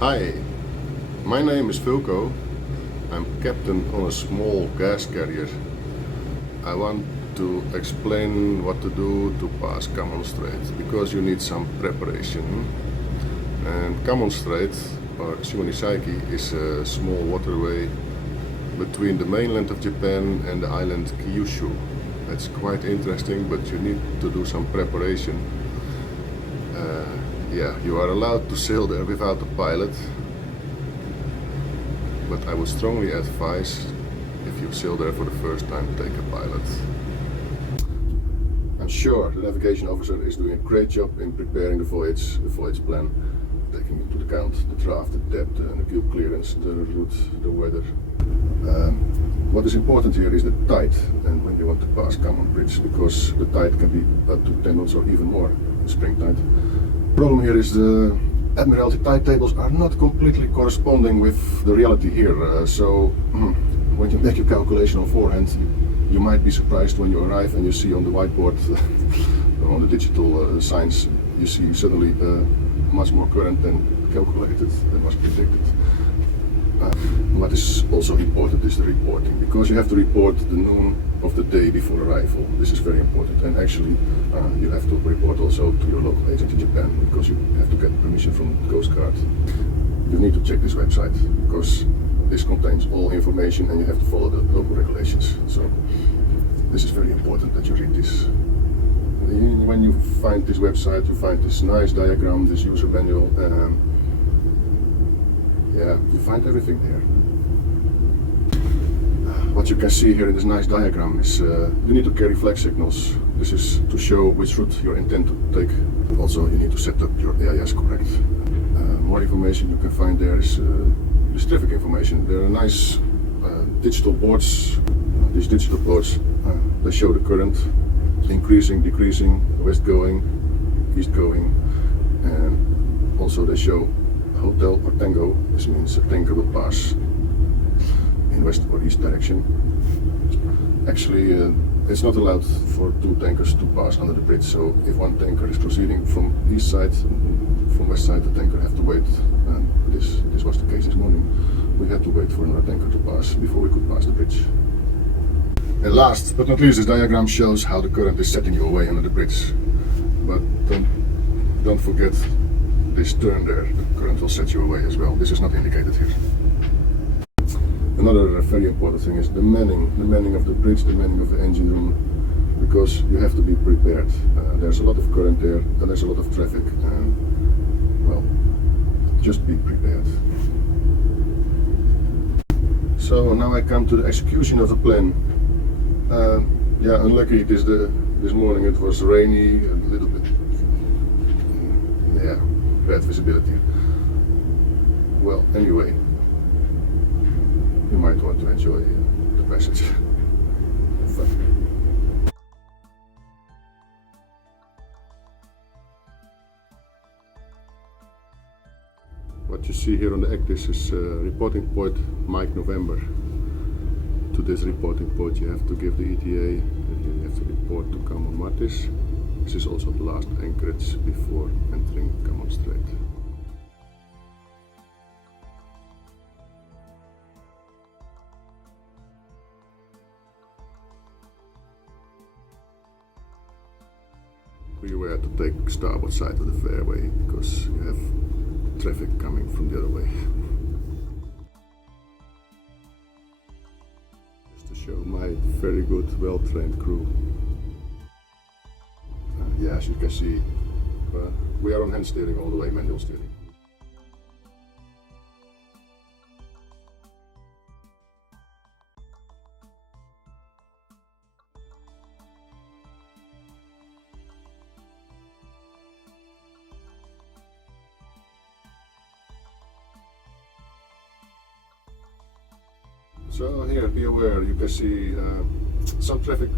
Hi, my name is Vilko. I'm captain on a small gas carrier. I want to explain what to do to pass Kanmon Strait because you need some preparation. And Kanmon Strait, or Shimonoseki, is a small waterway between the mainland of Japan and the island Kyushu. It's quite interesting, but you need to do some preparation. You are allowed to sail there without a pilot, but I would strongly advise, if you sail there for the first time, take a pilot. I'm sure the navigation officer is doing a great job in preparing the voyage plan, taking into account the draft, the depth, and the cube clearance, the route, the weather. What is important here is the tide, and when you want to pass Kanmon Bridge, because the tide can be up to 10 knots or even more in spring tide. The problem here is the Admiralty tide tables are not completely corresponding with the reality here. When you make your calculation on forehand, you might be surprised when you arrive and you see on the whiteboard, on the digital signs, you see suddenly much more current than calculated, than was predicted. What is also important is the reporting, because you have to report the noon of the day before arrival. This is very important, and actually you have to report also to your local agent in Japan, because you have to get permission from the Coast Guard. You need to check this website, because this contains all information and you have to follow the local regulations. So this is very important that you read this. When you find this website, you find this nice diagram, this user manual. You find everything there. What you can see here in this nice diagram is you need to carry flag signals. This is to show which route you intend to take. Also, you need to set up your AIS correct. More information you can find there is this traffic information. There are nice digital boards. These digital boards they show the current, increasing, decreasing, west going, east going, and also they show hotel or tango. This means a tanker will pass in west or east direction. Actually, it's not allowed for two tankers to pass under the bridge, so if one tanker is proceeding from east side, from west side, the tanker have to wait. And this was the case this morning. We had to wait for another tanker to pass before we could pass the bridge. And last but not least, this diagram shows how the current is setting you away under the bridge. But don't forget this turn there, the current will set you away as well. This is not indicated here. Another very important thing is the manning of the bridge, the manning of the engine room, because you have to be prepared. There's a lot of current there, and there's a lot of traffic, and well, just be prepared. So now I come to the execution of the plan. Unlucky this morning it was rainy, a little bit, bad visibility. Well, anyway, you might want to enjoy the passage. Have fun. What you see here on the axis is reporting point Mike November. To this reporting point you have to give the ETA and you have to report to Kanmon Martis. This is also the last anchorage before entering Kanmon Strait. Beware to take starboard side of the fairway, because you have traffic coming from the other way. Just to show my very good, well-trained crew. As you can see, we are on hand steering all the way, manual steering. So here, be aware, you can see some traffic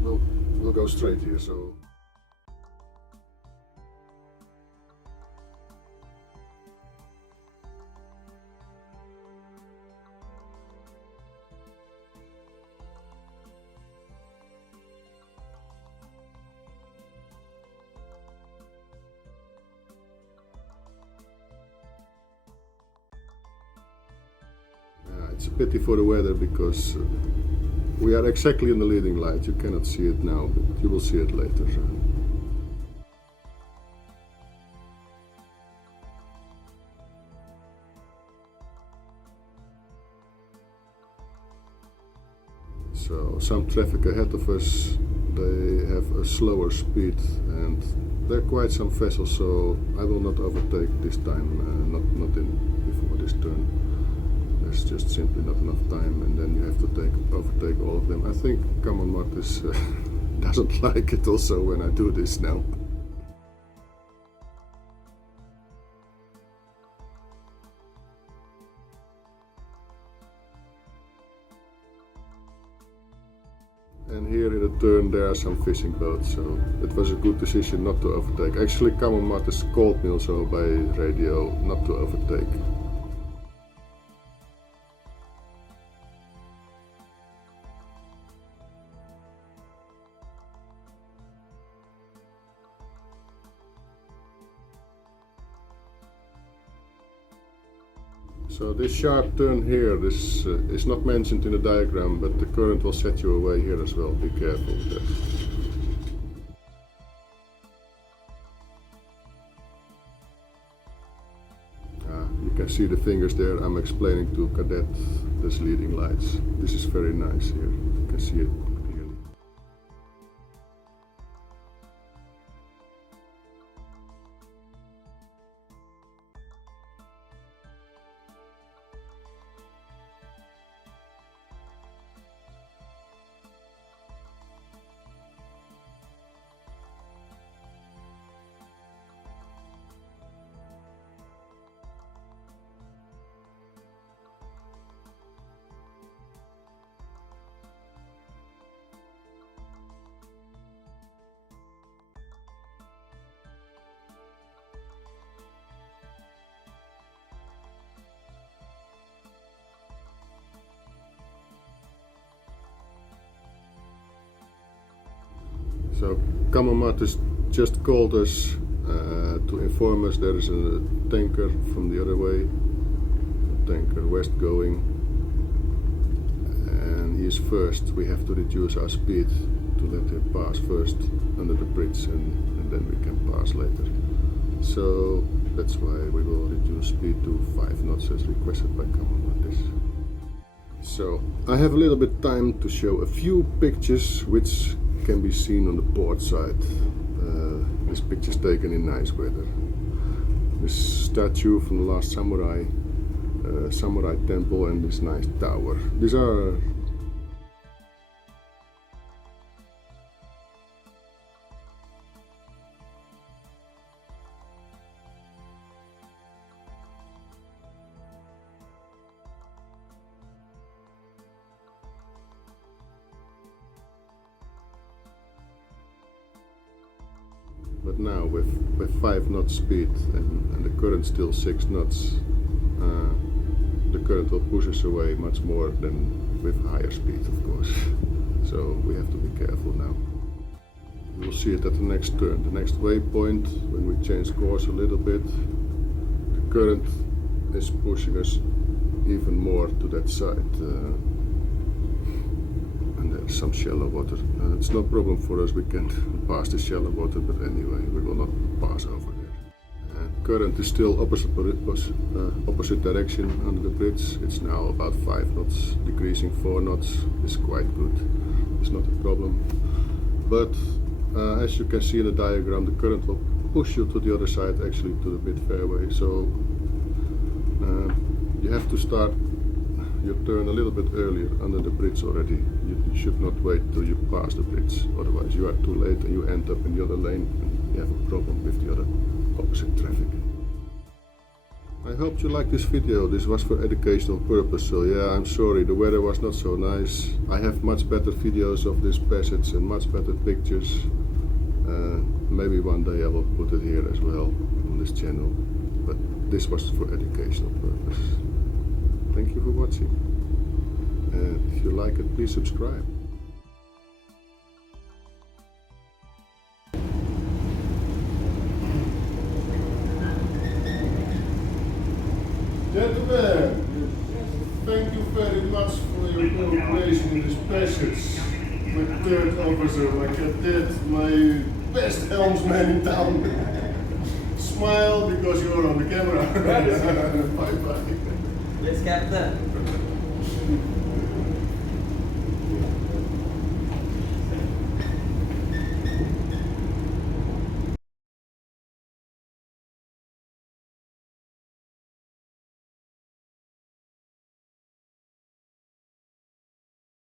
will go straight here. So. It's a pity for the weather because we are exactly in the leading light. You cannot see it now, but you will see it later. So some traffic ahead of us, they have a slower speed and there are quite some vessels, so I will not overtake this time, not before this turn. There's just simply not enough time, and then you have to overtake all of them. I think Kanmon doesn't like it also when I do this now. And here in the turn there are some fishing boats, so it was a good decision not to overtake. Actually, Kanmon called me also by radio not to overtake. So this sharp turn here, this is not mentioned in the diagram, but the current will set you away here as well. Be careful with that. You can see the fingers there. I'm explaining to Cadet this leading lights. This is very nice here. You can see it clearly. So Kanmon just called us to inform us there is a tanker from the other way, a tanker west going, and he is first. We have to reduce our speed to let him pass first under the bridge, and then we can pass later. So that's why we will reduce speed to 5 knots as requested by Kanmon. So I have a little bit time to show a few pictures which can be seen on the port side. This picture is taken in nice weather. This statue from the last samurai, samurai temple, and this nice tower. These are but now with 5 knots speed and the current still 6 knots, the current will push us away much more than with higher speed, of course. So we have to be careful now. We will see it at the next turn, the next waypoint, when we change course a little bit. The current is pushing us even more to that side. There's some shallow water. It's no problem for us, we can pass the shallow water, but anyway, we will not pass over there. Current is still opposite direction under the bridge. It's now about 5 knots, decreasing 4 knots is quite good. It's not a problem. But as you can see in the diagram, the current will push you to the other side, actually to the mid fairway. So you have to start your turn a little bit earlier under the bridge already. You should not wait till you pass the bridge, otherwise you are too late and you end up in the other lane and you have a problem with the other opposite traffic. I hope you liked this video. This was for educational purpose, so yeah, I'm sorry the weather was not so nice. I have much better videos of this passage and much better pictures. Maybe one day I will put it here as well on this channel, but this was for educational purpose. Thank you for watching, and if you like it, please subscribe. Gentlemen! Thank you very much for your cooperation in this passage. My third officer, my cadet, my best helmsman in town. Smile because you're on the camera. Bye bye. Yes, Captain.